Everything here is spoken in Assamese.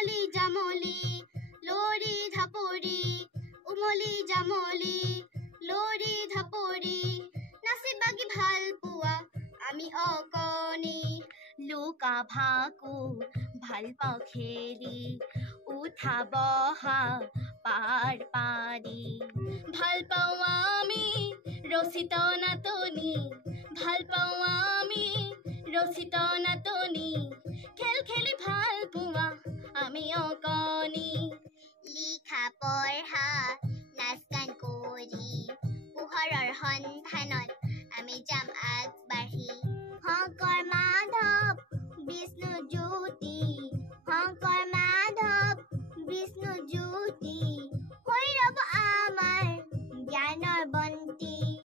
উমলি জামলি লৰি ঢাপৰি উমলি জামলি লৰি ঢাপৰি নাচি বাগি ভাল পোৱা আমি অকণি লুকা ভাকু ভাল পাওঁ খেলি উঠা বহা পাৰ পাৰি ভাল পাওঁ আমি ৰচিত নাটনি ভাল পাওঁ আমি ৰচিত নাটনি খেল